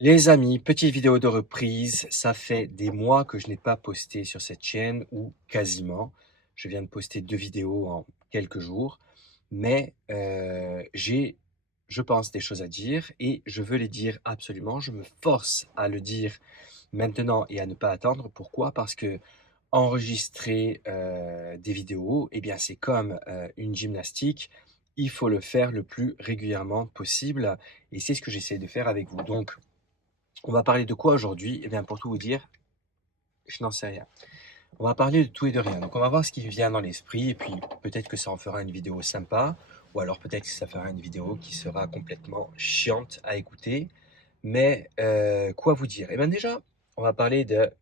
Les amis, petite vidéo de reprise. Ça fait des mois que je n'ai pas posté sur cette chaîne, ou quasiment. Je viens de poster 2 vidéos en quelques jours, mais j'ai, je pense, des choses à dire et je veux les dire absolument. Je me force à le dire maintenant et à ne pas attendre. Pourquoi? Parce que enregistrer, des vidéos, eh bien, c'est comme, une gymnastique. Il faut le faire le plus régulièrement possible et c'est ce que j'essaie de faire avec vous. Donc on va parler de quoi aujourd'hui? Eh bien, pour tout vous dire, je n'en sais rien. On va parler de tout et de rien. Donc, on va voir ce qui vient dans l'esprit, et puis peut-être que ça en fera une vidéo sympa, ou alors peut-être que ça fera une vidéo qui sera complètement chiante à écouter. Mais quoi vous dire? Eh bien, déjà, on va parler de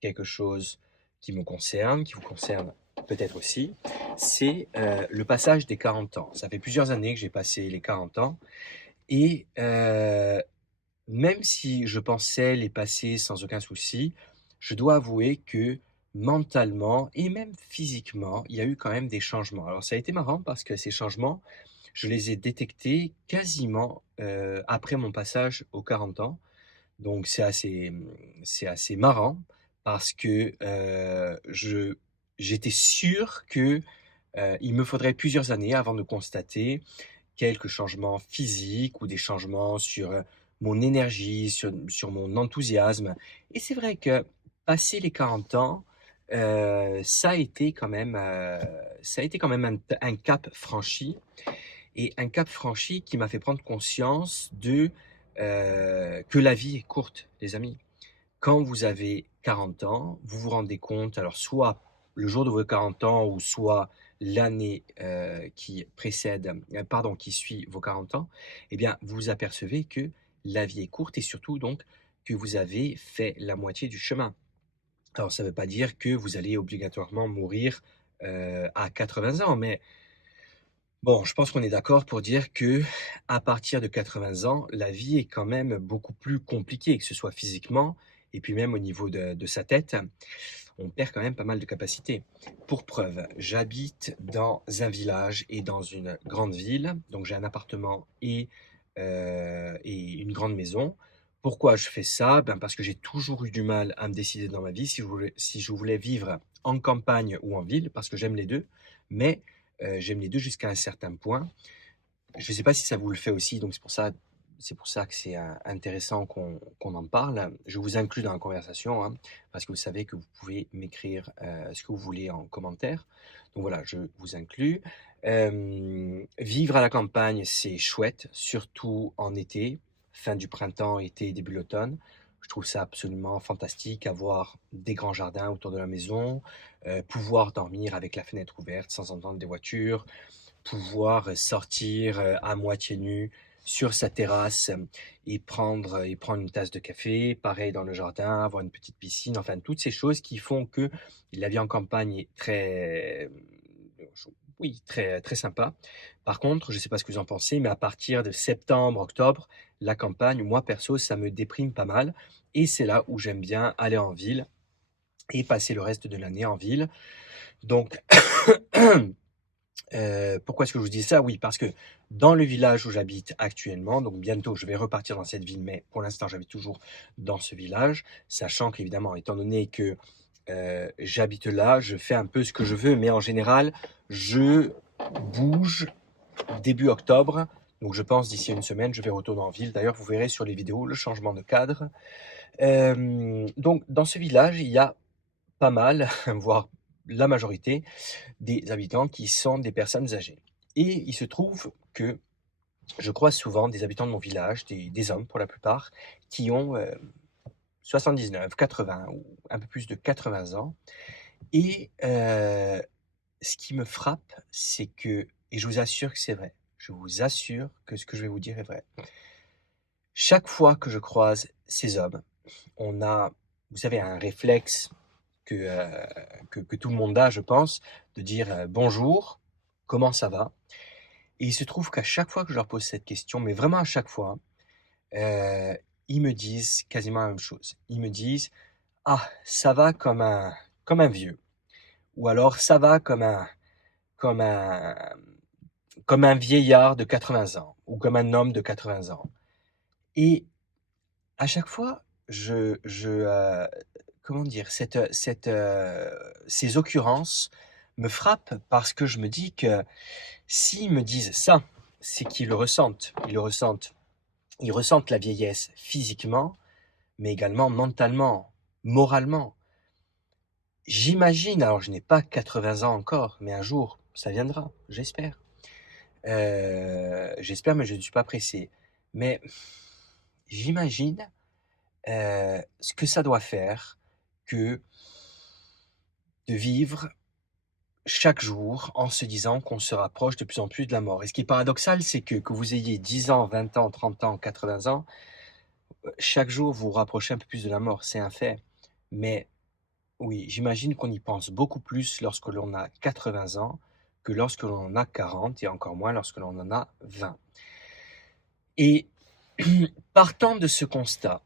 quelque chose qui me concerne, qui vous concerne peut-être aussi. C'est le passage des 40 ans. Ça fait plusieurs années que j'ai passé les 40 ans, et même si je pensais les passer sans aucun souci, je dois avouer que mentalement et même physiquement, il y a eu quand même des changements. Alors ça a été marrant parce que ces changements, je les ai détectés quasiment, après mon passage aux 40 ans. Donc c'est assez marrant parce que, j'étais sûr que, il me faudrait plusieurs années avant de constater quelques changements physiques ou des changements sur, mon énergie, sur mon enthousiasme. Et c'est vrai que passer les 40 ans, ça a été quand même un cap franchi, et un cap franchi qui m'a fait prendre conscience que la vie est courte, les amis. Quand vous avez 40 ans, vous vous rendez compte, alors soit le jour de vos 40 ans ou soit l'année, qui suit vos 40 ans, eh bien, vous vous apercevez que la vie est courte et surtout donc que vous avez fait la moitié du chemin. Alors ça ne veut pas dire que vous allez obligatoirement mourir, à 80 ans, mais bon, je pense qu'on est d'accord pour dire que à partir de 80 ans, la vie est quand même beaucoup plus compliquée, que ce soit physiquement et puis même au niveau de sa tête. On perd quand même pas mal de capacités. Pour preuve, j'habite dans un village et dans une grande ville, donc j'ai un appartement et une grande maison. Pourquoi je fais ça? Ben parce que j'ai toujours eu du mal à me décider dans ma vie si je voulais vivre en campagne ou en ville, parce que j'aime les deux, mais j'aime les 2 jusqu'à un certain point. Je ne sais pas si ça vous le fait aussi, donc c'est pour ça que c'est, intéressant qu'on en parle. Je vous inclus dans la conversation, hein, parce que vous savez que vous pouvez m'écrire, ce que vous voulez en commentaire. Donc voilà, je vous inclus. Vivre à la campagne, c'est chouette, surtout en été, fin du printemps, été, début de l'automne. Je trouve ça absolument fantastique, avoir des grands jardins autour de la maison, pouvoir dormir avec la fenêtre ouverte sans entendre des voitures, pouvoir sortir, à moitié nu sur sa terrasse, et prendre une tasse de café. Pareil dans le jardin, avoir une petite piscine, enfin toutes ces choses qui font que la vie en campagne est très, oui, très, très sympa. Par contre, je ne sais pas ce que vous en pensez, mais à partir de septembre, octobre, la campagne, moi perso, ça me déprime pas mal, et c'est là où j'aime bien aller en ville et passer le reste de l'année en ville. Donc pourquoi est-ce que je vous dis ça? Oui, parce que dans le village où j'habite actuellement, donc bientôt je vais repartir dans cette ville, mais pour l'instant j'habite toujours dans ce village, sachant qu'évidemment, étant donné que, j'habite là, je fais un peu ce que je veux, mais en général, je bouge début octobre, donc je pense d'ici une semaine, je vais retourner en ville. D'ailleurs, vous verrez sur les vidéos le changement de cadre. Donc dans ce village, il y a pas mal, voire la majorité des habitants qui sont des personnes âgées. Et il se trouve que je croise souvent des habitants de mon village, des hommes pour la plupart, qui ont 79, 80 ou un peu plus de 80 ans. Et ce qui me frappe, c'est que, et je vous assure que c'est vrai, je vous assure que ce que je vais vous dire est vrai. Chaque fois que je croise ces hommes, on a, vous savez, un réflexe que, que tout le monde a, je pense, de dire bonjour, comment ça va? Et il se trouve qu'à chaque fois que je leur pose cette question, mais vraiment à chaque fois, heu, ils me disent quasiment la même chose. Ils me disent: «Ah, ça va comme un vieux» ou alors «Ça va comme un comme un vieillard de 80 ans» ou «comme un homme de 80 ans» et À chaque fois, comment dire? Ces occurrences me frappent parce que je me dis que s'ils me disent ça, c'est qu'ils le ressentent. Ils ressentent la vieillesse physiquement, mais également mentalement, moralement. J'imagine, alors je n'ai pas 80 ans encore, mais un jour, ça viendra, j'espère. J'espère, mais je ne suis pas pressé. Mais j'imagine ce que ça doit faire que de vivre chaque jour en se disant qu'on se rapproche de plus en plus de la mort. Et ce qui est paradoxal, c'est que vous ayez 10 ans, 20 ans, 30 ans, 80 ans, chaque jour vous vous rapprochez un peu plus de la mort, c'est un fait. Mais oui, j'imagine qu'on y pense beaucoup plus lorsque l'on a 80 ans que lorsque l'on en a 40 et encore moins lorsque l'on en a 20. Et partant de ce constat,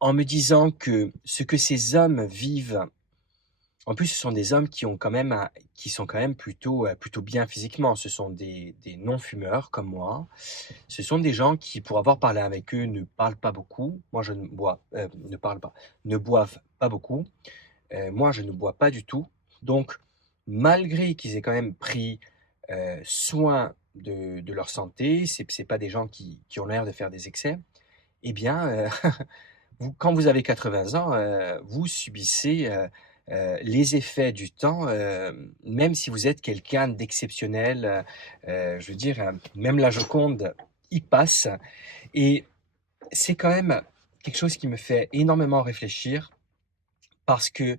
en me disant que ce que ces hommes vivent, en plus, ce sont des hommes qui ont quand même qui sont quand même plutôt bien physiquement. Ce sont des non-fumeurs comme moi. Ce sont des gens qui, pour avoir parlé avec eux, ne parlent pas beaucoup. Moi, je ne bois, ne parlent pas, ne boivent pas beaucoup. Moi, je ne bois pas du tout. Donc, malgré qu'ils aient quand même pris soin de leur santé, c'est pas des gens qui ont l'air de faire des excès. Eh bien, quand vous avez 80 ans, vous subissez les effets du temps, même si vous êtes quelqu'un d'exceptionnel. Je veux dire, même la Joconde y passe. Et c'est quand même quelque chose qui me fait énormément réfléchir parce que,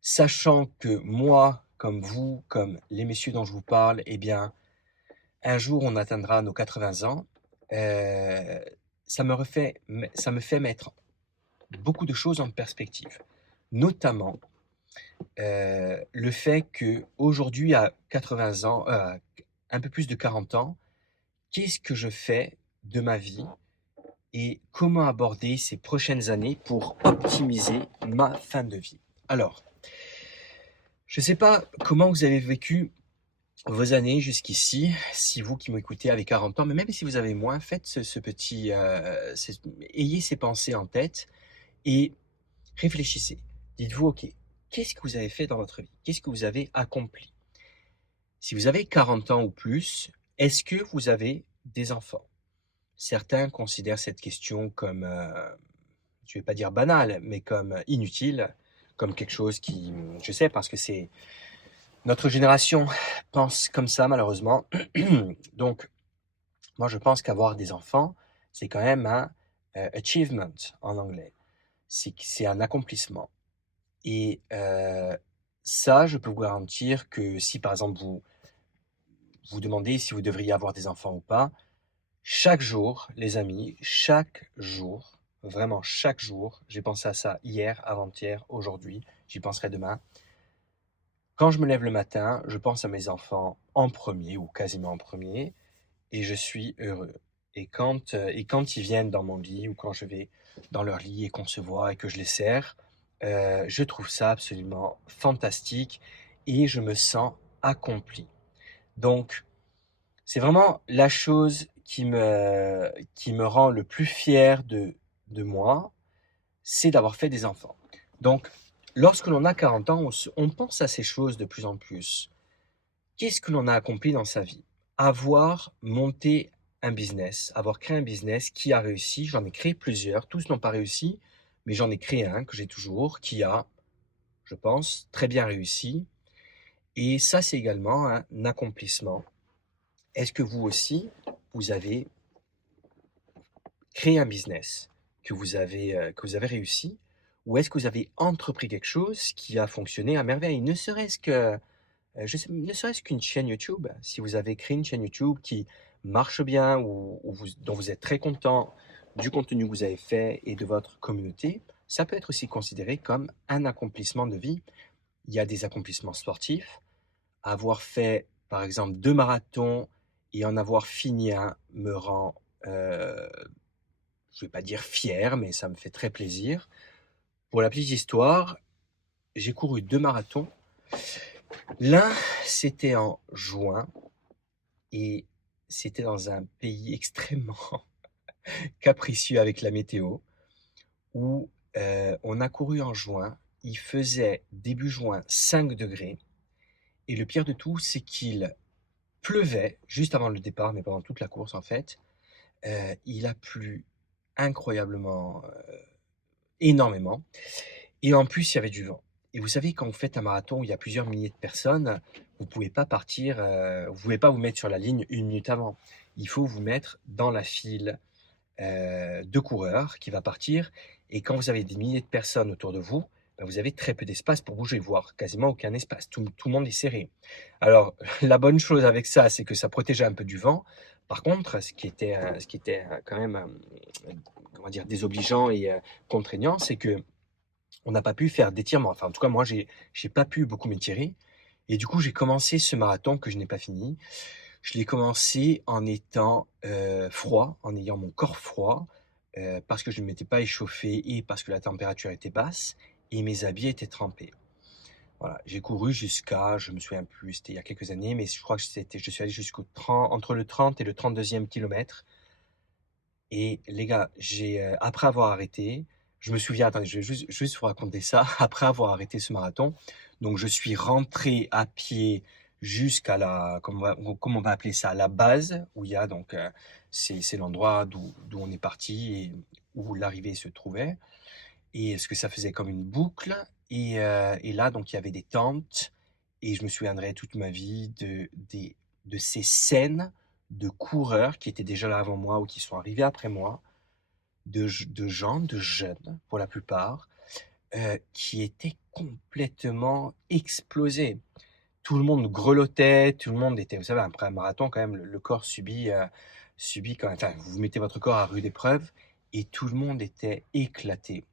sachant que moi, comme vous, comme les messieurs dont je vous parle, eh bien, un jour on atteindra nos 80 ans, euh, ça me fait mettre beaucoup de choses en perspective. Notamment le fait qu'aujourd'hui, à 80 ans, un peu plus de 40 ans, qu'est-ce que je fais de ma vie et comment aborder ces prochaines années pour optimiser ma fin de vie. Alors, je ne sais pas comment vous avez vécu vos années jusqu'ici, si vous qui m'écoutez avez 40 ans, mais même si vous avez moins, faites ayez ces pensées en tête et réfléchissez. Dites-vous, ok, qu'est-ce que vous avez fait dans votre vie? Qu'est-ce que vous avez accompli? Si vous avez 40 ans ou plus, est-ce que vous avez des enfants? Certains considèrent cette question comme, je ne vais pas dire banale, mais comme inutile, comme quelque chose qui, je sais, parce que c'est notre génération pense comme ça malheureusement. Donc, moi je pense qu'avoir des enfants, c'est quand même un achievement en anglais. C'est un accomplissement. Et ça, je peux vous garantir que si par exemple vous vous demandez si vous devriez avoir des enfants ou pas, chaque jour, les amis, chaque jour, vraiment chaque jour, j'ai pensé à ça hier, avant-hier, aujourd'hui, j'y penserai demain. Quand je me lève le matin, je pense à mes enfants en premier ou quasiment en premier et je suis heureux. Et quand ils viennent dans mon lit ou quand je vais dans leur lit et qu'on se voit et que je les serre, je trouve ça absolument fantastique et je me sens accompli. Donc, c'est vraiment la chose qui me rend le plus fier de moi, c'est d'avoir fait des enfants. Donc, lorsque l'on a 40 ans, on pense à ces choses de plus en plus. Qu'est-ce que l'on a accompli dans sa vie? Avoir monté un business, avoir créé un business qui a réussi. J'en ai créé plusieurs, tous n'ont pas réussi, mais j'en ai créé un que j'ai toujours, qui a, je pense, très bien réussi. Et ça, c'est également un accomplissement. Est-ce que vous aussi, vous avez créé un business que vous avez réussi? Ou est-ce que vous avez entrepris quelque chose qui a fonctionné à merveille? Ne serait-ce qu'une chaîne YouTube. Si vous avez créé une chaîne YouTube qui marche bien ou dont vous êtes très content du contenu que vous avez fait et de votre communauté, ça peut être aussi considéré comme un accomplissement de vie. Il y a des accomplissements sportifs. Avoir fait, par exemple, 2 marathons et en avoir fini un me rend, je ne vais pas dire fier, mais ça me fait très plaisir. Pour la petite histoire, j'ai couru 2 marathons. L'un, c'était en juin et c'était dans un pays extrêmement capricieux avec la météo. où, on a couru en juin. Il faisait début juin 5 degrés et le pire de tout, c'est qu'il pleuvait juste avant le départ, mais pendant toute la course en fait. Il a plu incroyablement, énormément et en plus, il y avait du vent et vous savez quand vous faites un marathon où il y a plusieurs milliers de personnes, vous pouvez pas partir, vous pouvez pas vous mettre sur la ligne 1 minute avant. Il faut vous mettre dans la file, de coureurs qui va partir et quand vous avez des milliers de personnes autour de vous, bah, vous avez très peu d'espace pour bouger, voire quasiment aucun espace. Tout le monde est serré. Alors la bonne chose avec ça, c'est que ça protégeait un peu du vent. Par contre, ce qui était quand même, comment dire? Désobligeant et contraignant, c'est que on n'a pas pu faire d'étirements. Enfin, en tout cas, moi, j'ai pas pu beaucoup m'étirer et du coup, j'ai commencé ce marathon que je n'ai pas fini. Je l'ai commencé en étant, froid, en ayant mon corps froid, parce que je ne m'étais pas échauffé et parce que la température était basse et mes habits étaient trempés. Voilà, j'ai couru jusqu'à je me souviens plus, c'était il y a quelques années, mais je crois que je suis allé jusqu'au 30 entre le 30 et le 32e kilomètre et les gars, après avoir arrêté, je me souviens attendez, je vais juste vous raconter ça. Après avoir arrêté ce marathon, donc je suis rentré à pied jusqu'à la comment on va appeler ça? La base où il y a donc, c'est l'endroit d'où on est parti et où l'arrivée se trouvait et ce que ça faisait comme une boucle et là donc il y avait des tentes et je me souviendrai toute ma vie de ces scènes de coureurs qui étaient déjà là avant moi ou qui sont arrivés après moi, de gens, de jeunes pour la plupart, qui étaient complètement explosés. Tout le monde grelottait, tout le monde était vous savez après un marathon quand même le corps subit quand même enfin vous mettez votre corps à rude épreuve et tout le monde était éclaté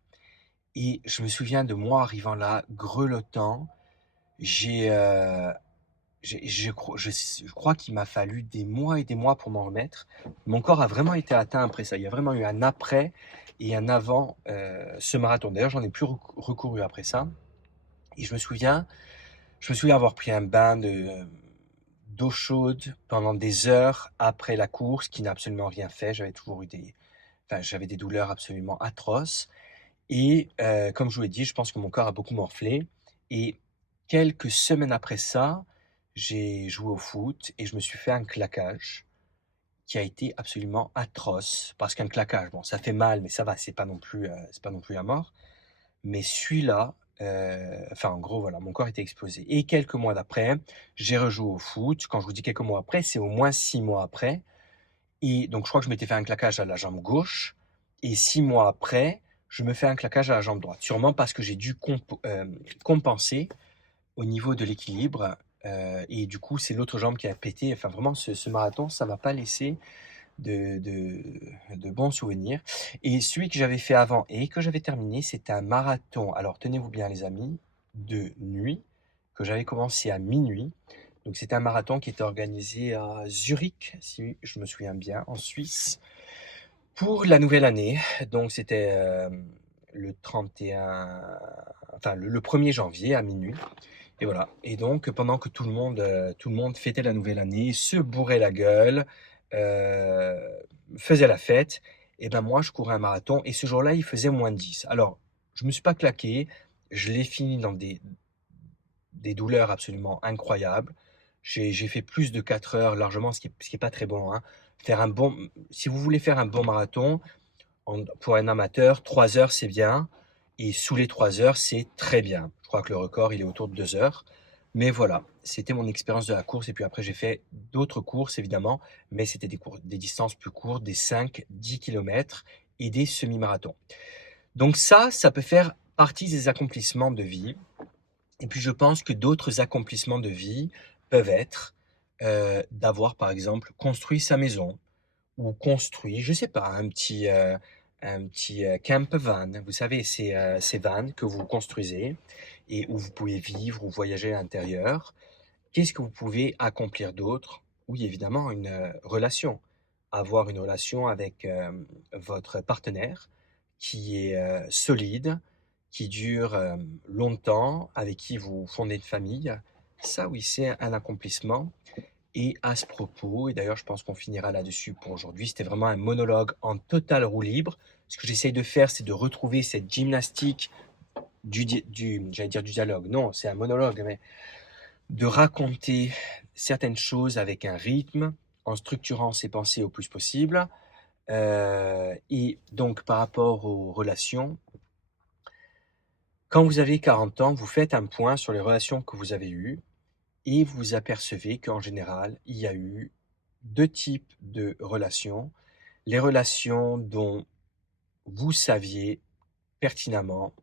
et je me souviens de moi arrivant là, grelottant. J'ai, je crois qu'il m'a fallu des mois et des mois pour m'en remettre. Mon corps a vraiment été atteint après ça. Il y a vraiment eu un après et un avant, ce marathon. D'ailleurs, j'en ai plus recouru après ça et je me souviens avoir pris un bain d'eau chaude pendant des heures après la course qui n'a absolument rien fait. J'avais des douleurs absolument atroces et comme je vous l'ai dit, je pense que mon corps a beaucoup morflé et quelques semaines après ça, j'ai joué au foot et je me suis fait un claquage qui a été absolument atroce. Parce qu'un claquage, bon, ça fait mal, mais ça va, c'est pas non plus la mort. Mais celui-là, enfin, en gros, voilà, mon corps était explosé. Et quelques mois d'après, j'ai rejoué au foot. Quand je vous dis quelques mois après, c'est au moins 6 mois après. Et donc, je crois que je m'étais fait un claquage à la jambe gauche. Et 6 mois après, je me fais un claquage à la jambe droite. Sûrement parce que j'ai dû compenser au niveau de l'équilibre. Et du coup, c'est l'autre jambe qui a pété. Enfin, vraiment, ce marathon, ça m'a pas laissé de, de, de bons souvenirs. Et celui que j'avais fait avant et que j'avais terminé, c'était un marathon. Alors, tenez-vous bien, les amis, de nuit, que j'avais commencé à minuit. Donc, c'était un marathon qui était organisé à Zurich, si je me souviens bien, en Suisse, pour la nouvelle année. Donc, c'était le 31, enfin, le 1er janvier à minuit. Et voilà. Et donc, pendant que tout le monde fêtait la nouvelle année, se bourrait la gueule, euh, faisait la fête, et ben moi, je courais un marathon. Et ce jour-là, il faisait -10. Alors, je me suis pas claqué. Je l'ai fini dans des douleurs absolument incroyables. J'ai fait plus de 4 heures largement, ce qui est pas très bon, hein. Si vous voulez faire un bon marathon, pour un amateur, 3 heures, c'est bien. Et sous les 3 heures, c'est très bien. Je crois que le record, il est autour de 2 heures. Mais voilà, c'était mon expérience de la course. Et puis après, j'ai fait d'autres courses, évidemment. Mais c'était des distances plus courtes, des 5, 10 kilomètres et des semi-marathons. Donc ça peut faire partie des accomplissements de vie. Et puis je pense que d'autres accomplissements de vie peuvent être d'avoir, par exemple, construit sa maison ou construit, je sais pas, un petit camper van. Vous savez, ces vans que vous construisez et où vous pouvez vivre ou voyager à l'intérieur. Qu'est-ce que vous pouvez accomplir d'autre? Oui, évidemment, une relation. Avoir une relation avec votre partenaire qui est solide, qui dure longtemps, avec qui vous fondez une famille. Ça, oui, c'est un accomplissement. Et à ce propos, et d'ailleurs je pense qu'on finira là-dessus pour aujourd'hui, c'était vraiment un monologue en totale roue libre. Ce que j'essaye de faire, c'est de retrouver cette gymnastique j'allais dire du dialogue, non, c'est un monologue, mais de raconter certaines choses avec un rythme, en structurant ses pensées au plus possible. Et donc par rapport aux relations, quand vous avez 40 ans, vous faites un point sur les relations que vous avez eues et vous apercevez qu'en général, il y a eu 2 types de relations. Les relations dont vous saviez pertinemment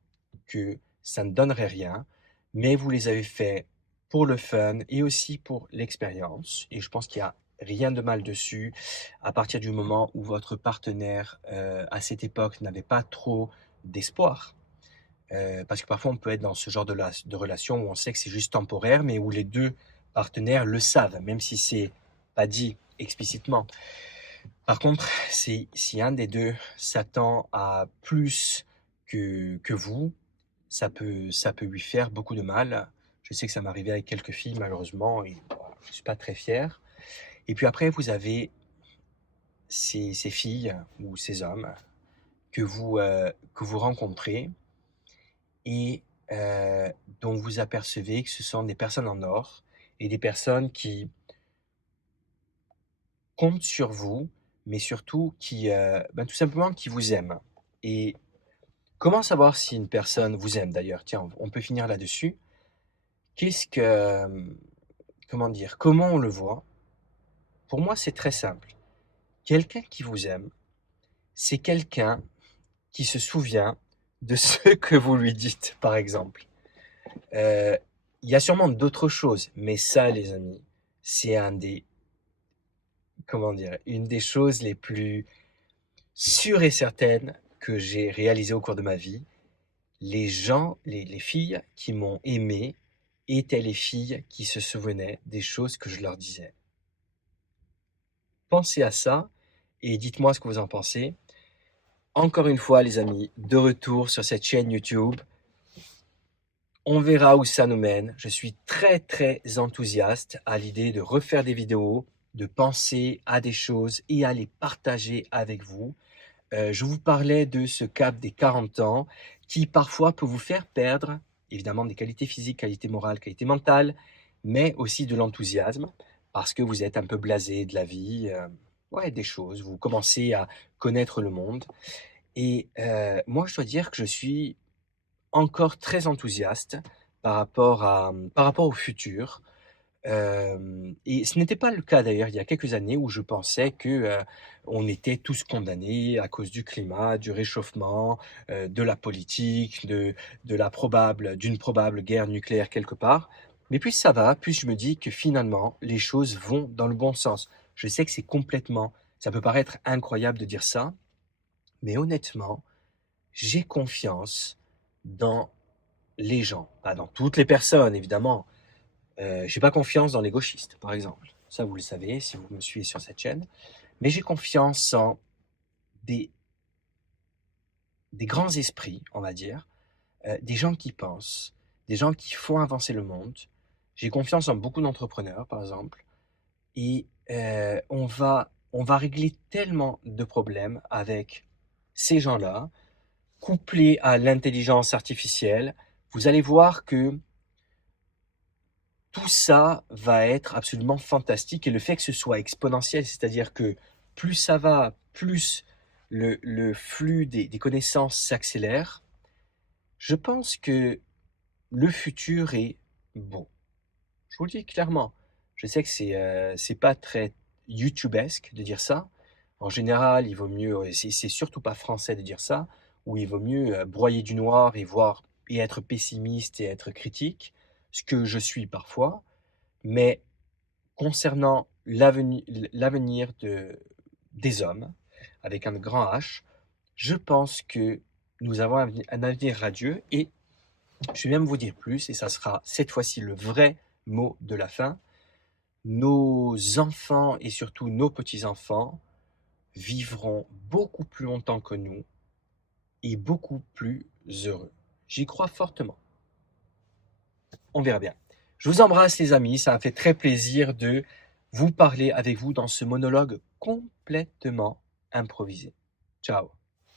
que ça ne donnerait rien, mais vous les avez fait pour le fun et aussi pour l'expérience. Et je pense qu'il y a rien de mal dessus à partir du moment où votre partenaire, à cette époque, n'avait pas trop d'espoir. Parce que parfois on peut être dans ce genre de relation où on sait que c'est juste temporaire, mais où les 2 partenaires le savent, même si c'est pas dit explicitement. Par contre, si un des 2 s'attend à plus que vous, ça peut lui faire beaucoup de mal. Je sais que ça m'est arrivé avec quelques filles malheureusement et voilà, je suis pas très fier. Et puis après vous avez ces filles ou ces hommes que vous rencontrez et dont vous apercevez que ce sont des personnes en or et des personnes qui comptent sur vous, mais surtout qui, tout simplement qui vous aiment. Et comment savoir si une personne vous aime d'ailleurs? Tiens, on peut finir là-dessus. Qu'est-ce que, comment dire? Comment on le voit? Pour moi, c'est très simple. Quelqu'un qui vous aime, c'est quelqu'un qui se souvient de ce que vous lui dites, par exemple. Heu, il y a sûrement d'autres choses, mais ça, les amis, c'est un des comment dire? Une des choses les plus sûres et certaines que j'ai réalisées au cours de ma vie. Les filles qui m'ont aimé étaient les filles qui se souvenaient des choses que je leur disais. Pensez à ça et dites-moi ce que vous en pensez. Encore une fois, les amis, de retour sur cette chaîne YouTube. On verra où ça nous mène. Je suis très, très enthousiaste à l'idée de refaire des vidéos, de penser à des choses et à les partager avec vous. Je vous parlais de ce cap des 40 ans qui parfois peut vous faire perdre évidemment des qualités physiques, qualités morales, qualités mentales, mais aussi de l'enthousiasme parce que vous êtes un peu blasé de la vie, ouais, des choses. Vous commencez à connaître le monde et moi, je dois dire que je suis encore très enthousiaste par rapport au futur. Et ce n'était pas le cas d'ailleurs il y a quelques années où je pensais que, on était tous condamnés à cause du climat, du réchauffement, de la politique, d'une probable guerre nucléaire quelque part. Mais plus ça va, plus je me dis que finalement les choses vont dans le bon sens. Je sais que ça peut paraître incroyable de dire ça, mais honnêtement, j'ai confiance dans les gens, pas dans toutes les personnes évidemment. J'ai pas confiance dans les gauchistes, par exemple. Ça, vous le savez si vous me suivez sur cette chaîne. Mais j'ai confiance en des des grands esprits, on va dire, des gens qui pensent, des gens qui font avancer le monde. J'ai confiance en beaucoup d'entrepreneurs, par exemple et on va régler tellement de problèmes avec ces gens-là, couplés à l'intelligence artificielle. Vous allez voir que tout ça va être absolument fantastique et le fait que ce soit exponentiel, c'est-à-dire que plus ça va, plus le flux des connaissances s'accélère, je pense que le futur est beau. Je vous le dis clairement. Je sais que c'est pas très youtubesque de dire ça. En général, il vaut mieux, c'est surtout pas français de dire ça, où il vaut mieux broyer du noir et voir et être pessimiste et être critique, ce que je suis parfois. Mais concernant l'avenir des hommes, avec un grand H, je pense que nous avons un avenir radieux et je vais même vous dire plus, et ça sera cette fois-ci le vrai mot de la fin. Nos enfants et surtout nos petits-enfants vivront beaucoup plus longtemps que nous et beaucoup plus heureux. J'y crois fortement. On verra bien. Je vous embrasse les amis, ça m'a fait très plaisir de vous parler avec vous dans ce monologue complètement improvisé. Ciao.